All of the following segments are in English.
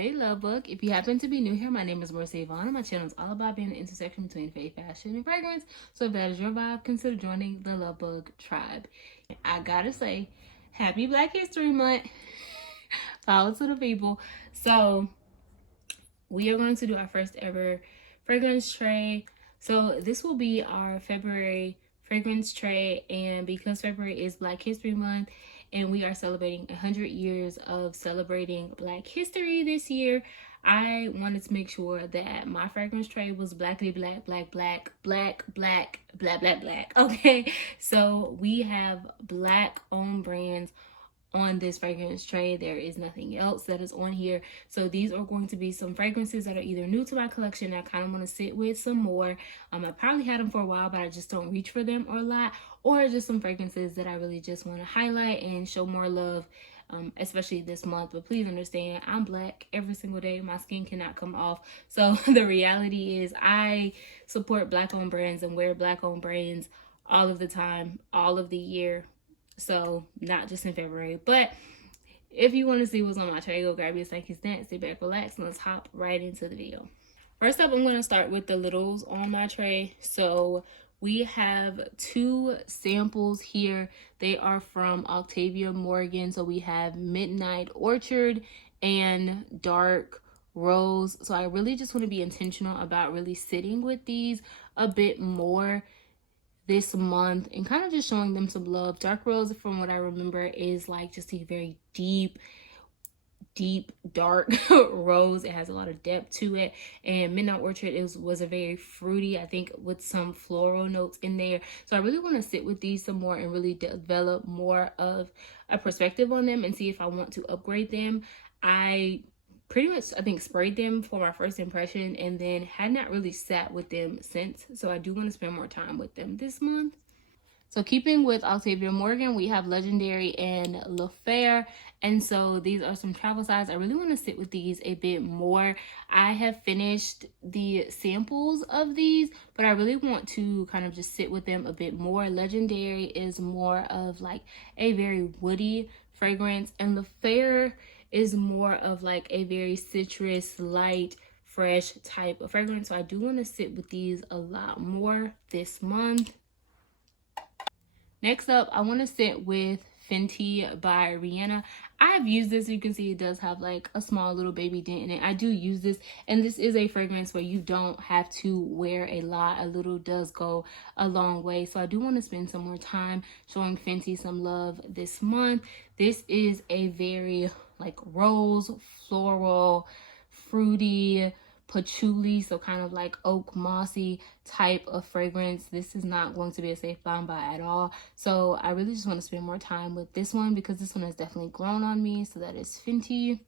Hey, Lovebug. If you happen to be new here, my name is Marcia Vaughn, and my channel is all about being the intersection between faith, fashion, and fragrance. So if that is your vibe, consider joining the Lovebug tribe. I gotta say, happy Black History Month. Power to the people. So we are going to do our first ever fragrance tray. So this will be our February fragrance tray, and because February is Black History Month and we are celebrating 100 years of celebrating Black history this year, I wanted to make sure that my fragrance tray was blackly black, black, black, black, black, black, black, black. Okay, so we have Black owned brands on this fragrance tray. There is nothing else that is on here. So these are going to be some fragrances that are either new to my collection that I kind of want to sit with some more. I probably had them for a while, but I just don't reach for them a lot, or just some fragrances that I really just want to highlight and show more love, especially this month. But please understand, I'm Black every single day. My skin cannot come off. So the reality is I support Black owned brands and wear Black owned brands all of the time, all of the year. So not just in February. But if you want to see what's on my tray, go grab your snacky snack, sit back, relax, and let's hop right into the video. First up, I'm going to start with the littles on my tray. So we have two samples here. They are from Octavia Morgan. So we have Midnight Orchard and Dark Rose. So I really just want to be intentional about really sitting with these a bit more this month and kind of just showing them some love. Dark Rose, from what I remember, is like just a very deep dark rose. It has a lot of depth to it. And Midnight Orchard was a very fruity, I think, with some floral notes in there. So I really want to sit with these some more and really develop more of a perspective on them and see if I want to upgrade them. I pretty much, I think, sprayed them for my first impression and then had not really sat with them since. So I do want to spend more time with them this month. So keeping with Octavia Morgan, we have Legendary and Le Fair. And so these are some travel size. I really want to sit with these a bit more. I have finished the samples of these, but I really want to kind of just sit with them a bit more. Legendary is more of like a very woody fragrance, and Le Fair is more of like a very citrus, light, fresh type of fragrance. So I do want to sit with these a lot more this month. Next up, I want to sit with Fenty by Rihanna. I've used this. You can see it does have like a small little baby dent in it. I do use this, and this is a fragrance where you don't have to wear a lot. A little does go a long way. So I do want to spend some more time showing Fenty some love this month. This is a very like rose, floral, fruity, patchouli, so kind of like oak mossy type of fragrance. This is not going to be a safe blind buy at all. So I really just want to spend more time with this one because this one has definitely grown on me. So that is Fenty.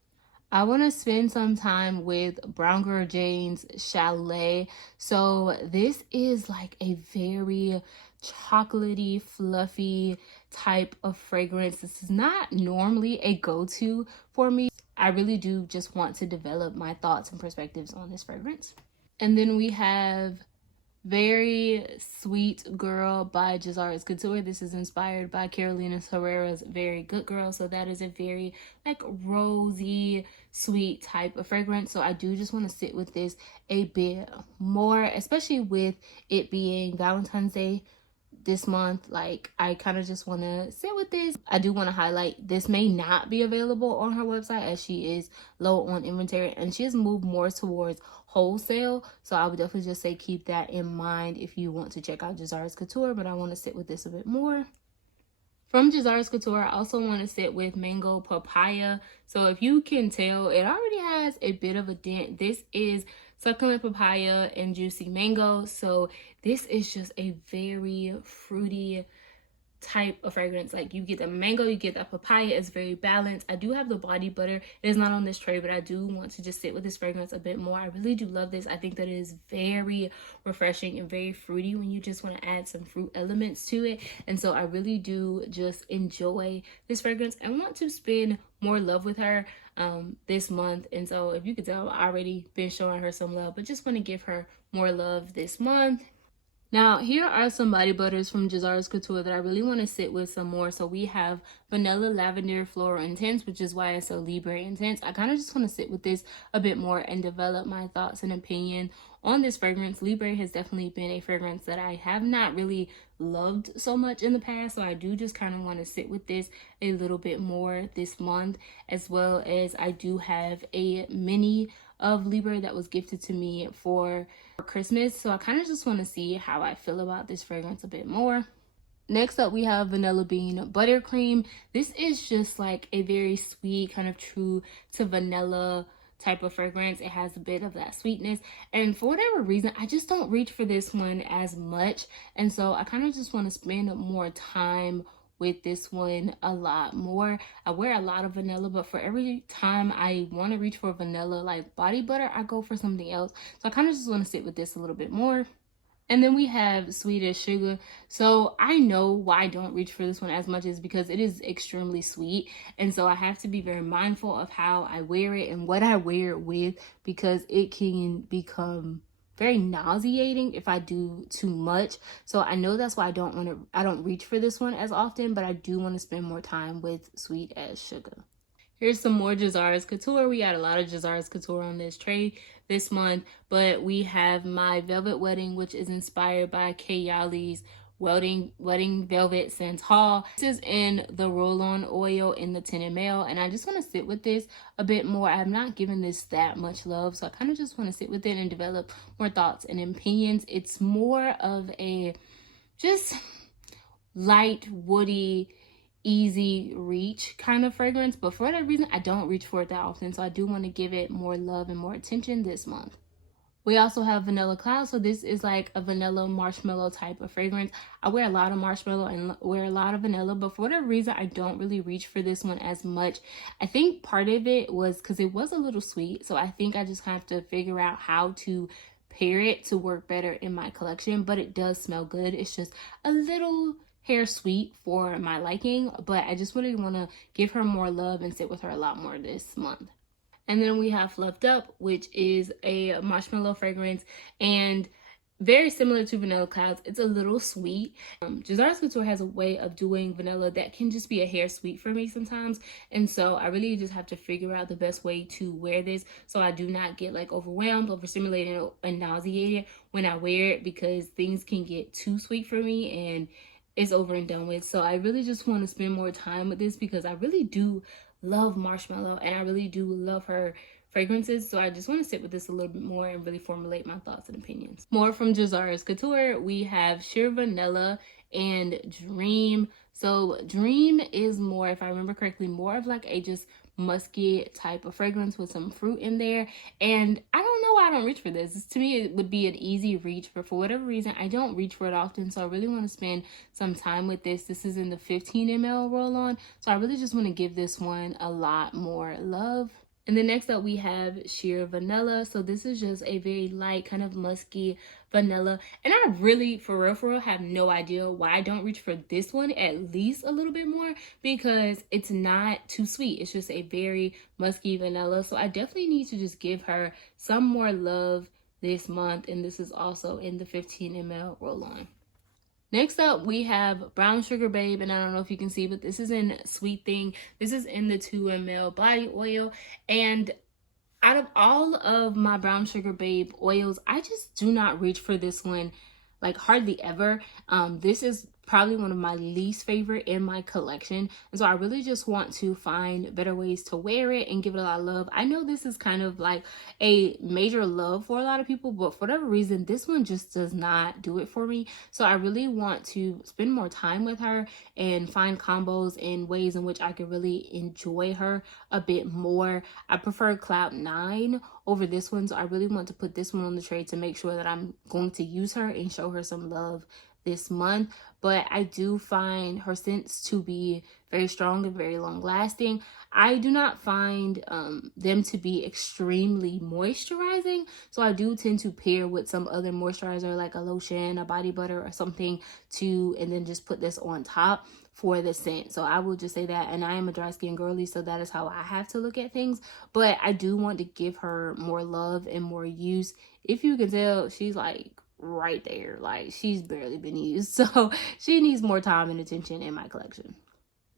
I want to spend some time with Brown Girl Jane's Chalet. So this is like a very chocolatey, fluffy type of fragrance. This is not normally a go-to for me. I really do just want to develop my thoughts and perspectives on this fragrance. And then we have Very Sweet Girl by Jahzara's Kouture. This is inspired by Carolina Herrera's Very Good Girl. So that is a very like rosy, sweet type of fragrance. So I do just want to sit with this a bit more, especially with it being Valentine's Day this month. Like I kind of just want to sit with this. I do want to highlight this may not be available on her website as she is low on inventory and she has moved more towards wholesale. So I would definitely just say keep that in mind if you want to check out Jahzara's Kouture, but I want to sit with this a bit more. From Jahzara's Kouture, I also want to sit with Mango Papaya. So if you can tell, it already has a bit of a dent. This is succulent papaya and juicy mango. So this is just a very fruity type of fragrance. Like you get the mango, you get the papaya. It's very balanced. I do have the body butter. It is not on this tray, but I do want to just sit with this fragrance a bit more. I really do love this. I think that it is very refreshing and very fruity when you just want to add some fruit elements to it. And so I really do just enjoy this fragrance and want to spend more love with her this month. And so if you could tell, I've already been showing her some love, but just want to give her more love this month. Now, here are some body butters from Jahzara's Couture that I really want to sit with some more. So we have Vanilla Lavender Floral Intense, which is why it's so Libre Intense. I kind of just want to sit with this a bit more and develop my thoughts and opinion on this fragrance. Libre has definitely been a fragrance that I have not really loved so much in the past. So I do just kind of want to sit with this a little bit more this month, as well as I do have a mini of Libre that was gifted to me for Christmas. So I kind of just want to see how I feel about this fragrance a bit more. Next up, we have Vanilla Bean Buttercream. This is just like a very sweet, kind of true to vanilla type of fragrance. It has a bit of that sweetness, and for whatever reason I just don't reach for this one as much, and so I kind of just want to spend more time with this one a lot more. I wear a lot of vanilla, but for every time I want to reach for vanilla like body butter, I go for something else. So I kind of just want to sit with this a little bit more. And then we have Sweet as Sugar. So I know why I don't reach for this one as much is because it is extremely sweet. And so I have to be very mindful of how I wear it and what I wear it with, because it can become very nauseating if I do too much. So I know that's why I don't reach for this one as often, but I do want to spend more time with Sweet as Sugar. Here's some more Jahzara's Couture. We got a lot of Jahzara's Couture on this tray this month, but we have My Velvet Wedding, which is inspired by Kayali's Wedding Velvet Scents haul. This is in the roll-on oil in the 10 ml, and I just want to sit with this a bit more. I have not given this that much love, so I kind of just want to sit with it and develop more thoughts and opinions. It's more of a just light, woody, easy reach kind of fragrance, but for that reason I don't reach for it that often, so I do want to give it more love and more attention this month. We also have Vanilla Cloud. So this is like a vanilla marshmallow type of fragrance. I wear a lot of marshmallow and wear a lot of vanilla, but for whatever reason I don't really reach for this one as much. I think part of it was because it was a little sweet, so I think I just have to figure out how to pair it to work better in my collection, but it does smell good. It's just a little hair sweet for my liking, but I just really want to give her more love and sit with her a lot more this month. And then we have Fluffed Up, which is a marshmallow fragrance and very similar to Vanilla Clouds. It's a little sweet. Jahzara's Couture has a way of doing vanilla that can just be a hair sweet for me sometimes, and so I really just have to figure out the best way to wear this so I do not get like overwhelmed, overstimulated, and nauseated when I wear it, because things can get too sweet for me and it's over and done with. So I really just want to spend more time with this because I really do love marshmallow and I really do love her fragrances. So I just want to sit with this a little bit more and really formulate my thoughts and opinions. More from Jahzara's Couture. We have Sheer Vanilla and Dream. So Dream is more, if I remember correctly, more of like a just musky type of fragrance with some fruit in there, and I don't know why I don't reach for this. To me it would be an easy reach, but for whatever reason I don't reach for it often, so I really want to spend some time with this. This is in the 15 ml roll-on, so I really just want to give this one a lot more love. And then next up we have Sheer Vanilla. So this is just a very light kind of musky vanilla, and I really for real have no idea why I don't reach for this one at least a little bit more, because it's not too sweet. It's just a very musky vanilla, so I definitely need to just give her some more love this month, and this is also in the 15 ml roll-on. Next up, we have Brown Sugar Babe, and I don't know if you can see, but this is in Sweet Thing. This is in the 2 ml body oil, and out of all of my Brown Sugar Babe oils, I just do not reach for this one, like hardly ever. This is probably one of my least favorite in my collection, and so I really just want to find better ways to wear it and give it a lot of love. I know this is kind of like a major love for a lot of people, but for whatever reason this one just does not do it for me. So I really want to spend more time with her and find combos and ways in which I can really enjoy her a bit more. I prefer Cloud 9 over this one, so I really want to put this one on the tray to make sure that I'm going to use her and show her some love this month. But I do find her scents to be very strong and very long lasting. I do not find them to be extremely moisturizing, so I do tend to pair with some other moisturizer like a lotion, a body butter or something and then just put this on top for the scent. So I will just say that, and I am a dry skin girly, so that is how I have to look at things. But I do want to give her more love and more use. If you can tell, she's like right there. Like, she's barely been used. So she needs more time and attention in my collection.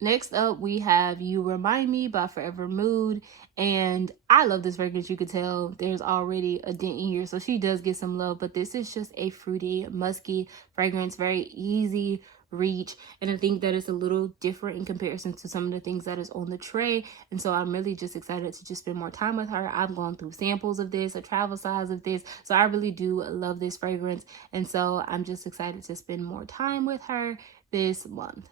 Next up, we have You Remind Me by Forvr Mood. And I love this fragrance. You could tell there's already a dent in here, so she does get some love. But this is just a fruity, musky fragrance. Very easy reach. And I think that it's a little different in comparison to some of the things that is on the tray. And so I'm really just excited to just spend more time with her. I've gone through samples of this, a travel size of this. So I really do love this fragrance. And so I'm just excited to spend more time with her this month.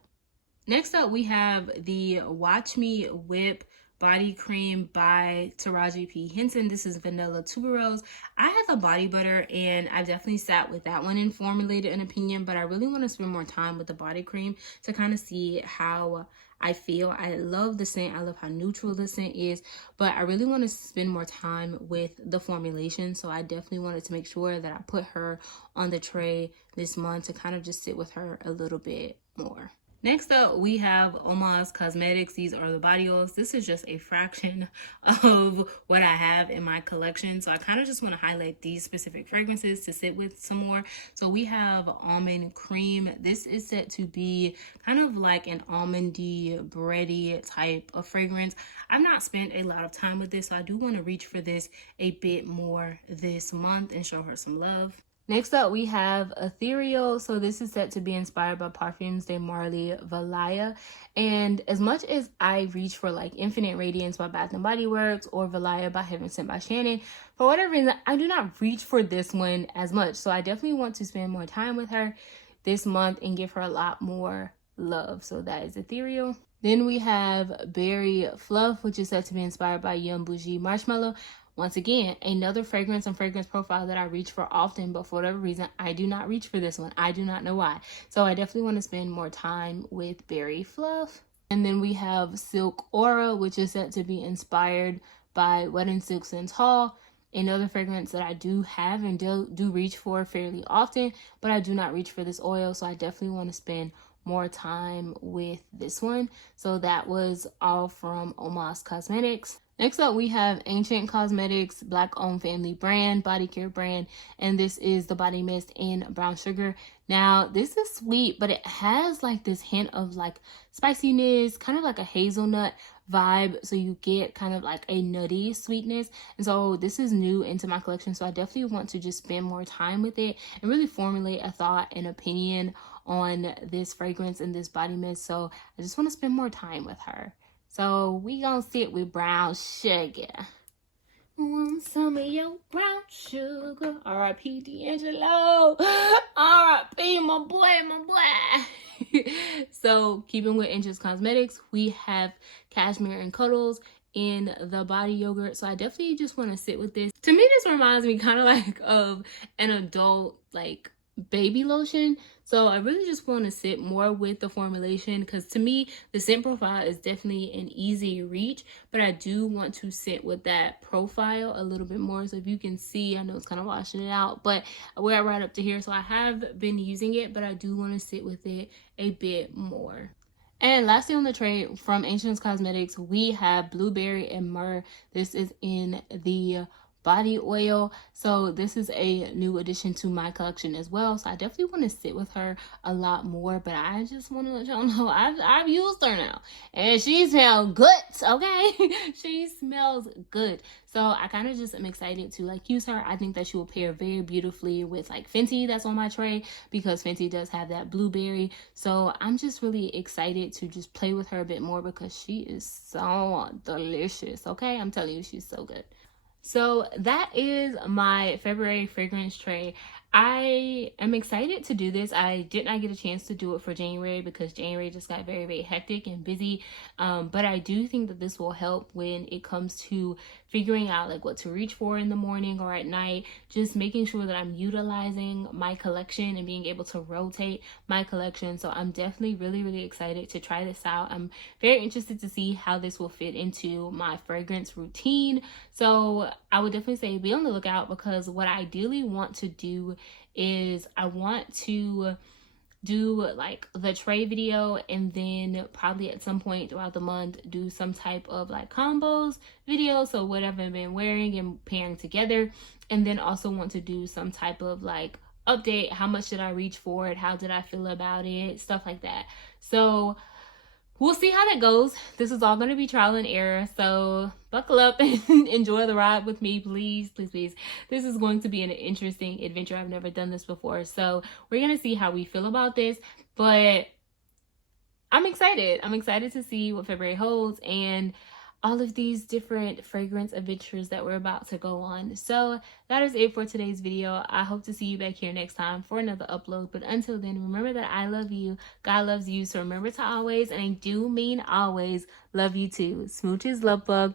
Next up, we have the Watch Me Whip body cream by Taraji P. Henson. This is vanilla tuberose. I have a body butter and I definitely sat with that one and formulated an opinion, but I really want to spend more time with the body cream to kind of see how I feel. I love the scent. I love how neutral the scent is, but I really want to spend more time with the formulation. So I definitely wanted to make sure that I put her on the tray this month to kind of just sit with her a little bit more. Next up, we have Omas Cosmetics. These are the body oils. This is just a fraction of what I have in my collection. So I kind of just want to highlight these specific fragrances to sit with some more. So we have Almond Cream. This is set to be kind of like an almondy, bready type of fragrance. I've not spent a lot of time with this, so I do want to reach for this a bit more this month and show her some love. Next up, we have Ethereal. So this is set to be inspired by Parfums de Marly Valaya. And as much as I reach for like Infinite Radiance by Bath & Body Works or Valaya by Heaven Sent by Shannon, for whatever reason, I do not reach for this one as much. So I definitely want to spend more time with her this month and give her a lot more love. So that is Ethereal. Then we have Berry Fluff, which is set to be inspired by Young Bougie Marshmallow. Once again, another fragrance and fragrance profile that I reach for often, but for whatever reason, I do not reach for this one. I do not know why. So I definitely want to spend more time with Berry Fluff. And then we have Silk Aura, which is set to be inspired by Wet n Silk Sense Hall. Another fragrance that I do have and do reach for fairly often, but I do not reach for this oil. So I definitely want to spend more time with this one. So that was all from Omas Cosmetics. Next up, we have Ancient Cosmetics, Black-owned family brand, body care brand, and this is the body mist in brown sugar. Now, this is sweet, but it has like this hint of like spiciness, kind of like a hazelnut vibe, so you get kind of like a nutty sweetness. And so this is new into my collection, so I definitely want to just spend more time with it and really formulate a thought and opinion on this fragrance and this body mist. So I just want to spend more time with her. So we gonna sit with brown sugar. Want some of your brown sugar. R.I.P. D'Angelo. R.I.P. my boy. So keeping with Ancient Cosmetics, we have Cashmere and Cuddles in the body yogurt. So I definitely just want to sit with this. To me, this reminds me kind of like of an adult like baby lotion. So I really just want to sit more with the formulation, because to me the scent profile is definitely an easy reach, but I do want to sit with that profile a little bit more. So if you can see, I know it's kind of washing it out, but we're right up to here. So I have been using it, but I do want to sit with it a bit more. And lastly on the tray from Ancient Cosmetics, we have Blueberry and Myrrh. This is in the body oil. So this is a new addition to my collection as well. So I definitely want to sit with her a lot more, but I just want to let y'all know I've used her now and she smells good. Okay. She smells good. So I kind of just am excited to like use her. I think that she will pair very beautifully with like Fenty that's on my tray, because Fenty does have that blueberry. So I'm just really excited to just play with her a bit more, because she is so delicious. Okay. I'm telling you, she's so good. So that is my February fragrance tray. I am excited to do this. I did not get a chance to do it for January because January just got very, very hectic and busy. But I do think that this will help when it comes to figuring out like what to reach for in the morning or at night, just making sure that I'm utilizing my collection and being able to rotate my collection. So I'm definitely really, really excited to try this out. I'm very interested to see how this will fit into my fragrance routine. So I would definitely say be on the lookout, because what I ideally want to do is I want to do like the tray video, and then probably at some point throughout the month do some type of like combos video, so whatever I've been wearing and pairing together. And then also want to do some type of like update. How much did I reach for it? How did I feel about it? Stuff like that. So we'll see how that goes. This is all going to be trial and error. So buckle up and enjoy the ride with me, please, please, please. This is going to be an interesting adventure. I've never done this before. So we're going to see how we feel about this. But I'm excited. I'm excited to see what February holds and all of these different fragrance adventures that we're about to go on. So that is it for today's video. I hope to see you back here next time for another upload. But until then, remember that I love you. God loves you. So remember to always, and I do mean always, love you too. Smooches, Lovebug.